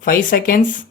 5 seconds.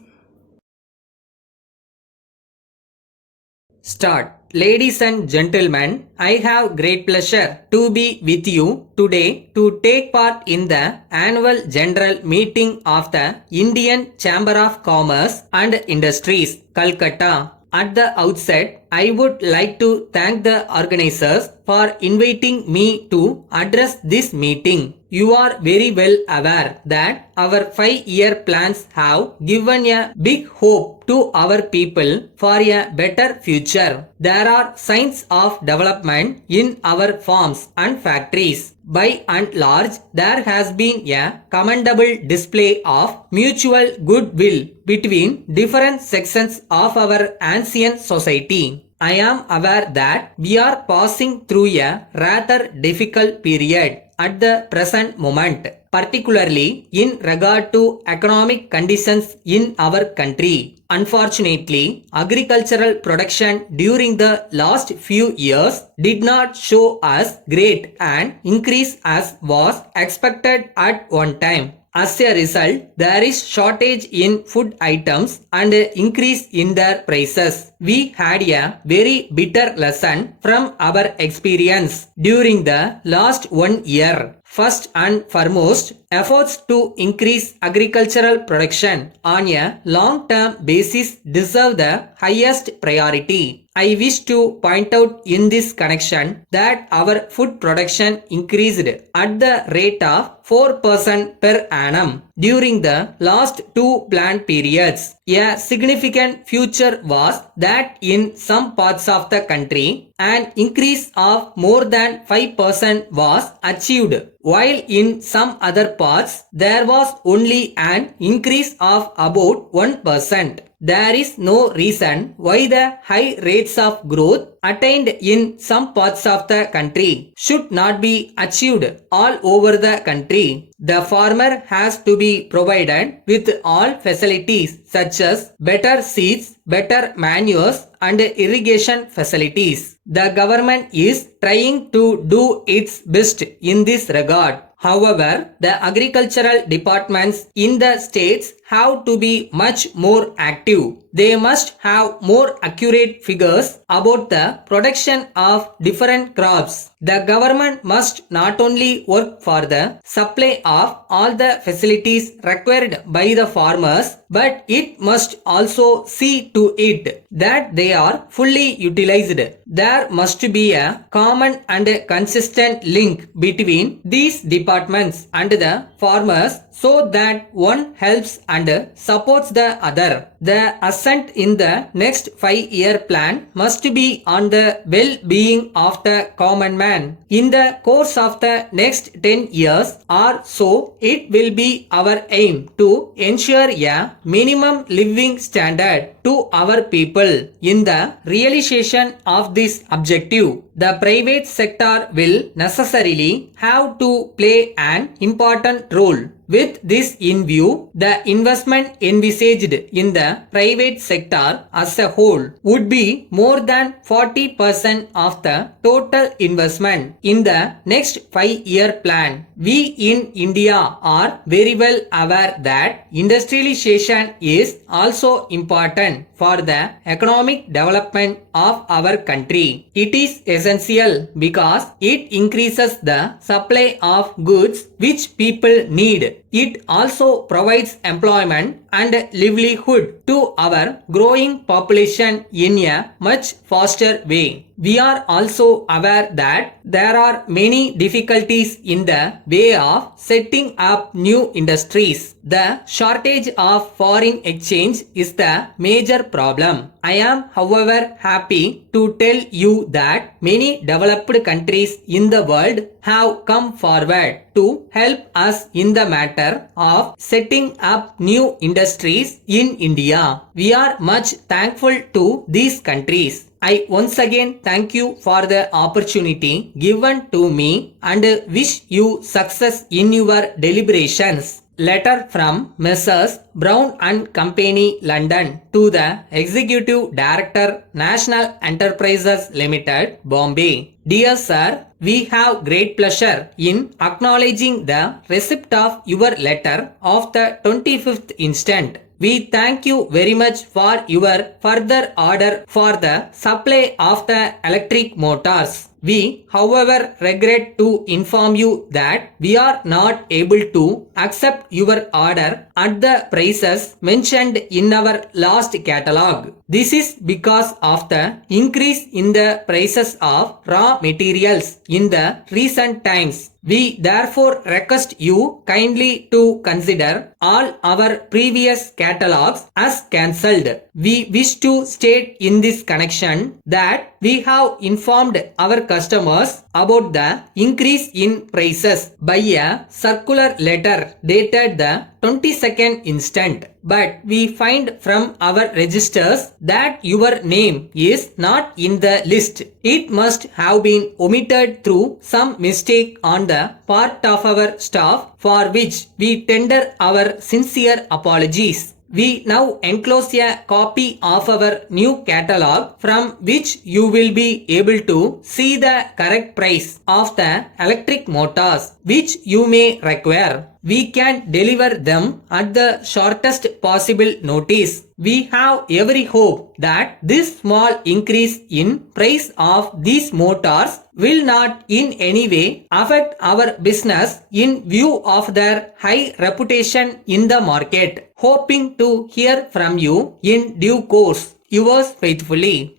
Start. Ladies and gentlemen, I have great pleasure to be with you today to take part in the annual general meeting of the Indian Chamber of Commerce and Industries, Calcutta. At the outset, I would like to thank the organizers for inviting me to address this meeting. You are very well aware that our 5-year plans have given a big hope to our people for a better future. There are signs of development in our farms and factories. By and large, there has been a commendable display of mutual goodwill between different sections of our ancient society. I am aware that we are passing through a rather difficult period at the present moment, particularly in regard to economic conditions in our country. Unfortunately, agricultural production during the last few years did not show us great an increase as was expected at one time. As a result, there is shortage in food items and increase in their prices. We had a very bitter lesson from our experience during the last 1 year. First and foremost, efforts to increase agricultural production on a long-term basis deserve the highest priority. I wish to point out in this connection that our food production increased at the rate of 4% per annum during the last 2 planned periods. A significant feature was that in some parts of the country, an increase of more than 5% was achieved, while in some other parts there was only an increase of about 1%. There is no reason why the high rates of growth attained in some parts of the country should not be achieved all over the country. The farmer has to be provided with all facilities such as better seeds, better manures and irrigation facilities. The government is trying to do its best in this regard. However, the agricultural departments in the states have to be much more active. They must have more accurate figures about the production of different crops. The government must not only work for the supply of all the facilities required by the farmers, but it must also see to it that they are fully utilized. There must be a common and consistent link between these departments and the farmers so that one helps and supports the other. The assent in the next 5-year plan must be on the well-being of the common man. In the course of the next 10 years or so, it will be our aim to ensure a minimum living standard to our people. In the realization of this objective, the private sector will necessarily have to play an important role. With this in view, the investment envisaged in the private sector as a whole would be more than 40% of the total investment in the next 5-year plan. We in India are very well aware that industrialization is also important for the economic development of our country. It is essential because it increases the supply of goods which people need. It also provides employment and livelihood to our growing population in a much faster way. We are also aware that there are many difficulties in the way of setting up new industries. The shortage of foreign exchange is the major problem. I am, however, happy to tell you that many developed countries in the world have come forward to help us in the matter of setting up new industries in India. We are much thankful to these countries. I once again thank you for the opportunity given to me and wish you success in your deliberations. letter from Messrs. Brown and Company, London, to the Executive Director, National Enterprises Limited, Bombay. Dear Sir, we have great pleasure in acknowledging the receipt of your letter of the 25th instant. We thank you very much for your further order for the supply of the electric motors. We, however, regret to inform you that we are not able to accept your order at the prices mentioned in our last catalog. This is because of the increase in the prices of raw materials in the recent times. We therefore request you kindly to consider all our previous catalogs as cancelled. We wish to state in this connection that we have informed our customers about the increase in prices by a circular letter dated the 22nd instant. But we find from our registers that your name is not in the list. It must have been omitted through some mistake on the part of our staff, for which we tender our sincere apologies. We now enclose a copy of our new catalog from which you will be able to see the correct price of the electric motors which you may require. We can deliver them at the shortest possible notice. We have every hope that this small increase in price of these motors will not in any way affect our business in view of their high reputation in the market. Hoping to hear from you in due course. Yours faithfully.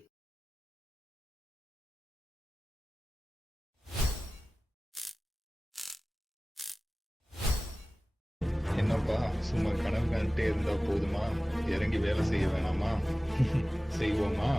என்னப்பா சும்மா கனவு கண்டுட்டே இருந்தா போதுமா? இறங்கி வேலை செய்ய வேணாமா? செய்வோமா?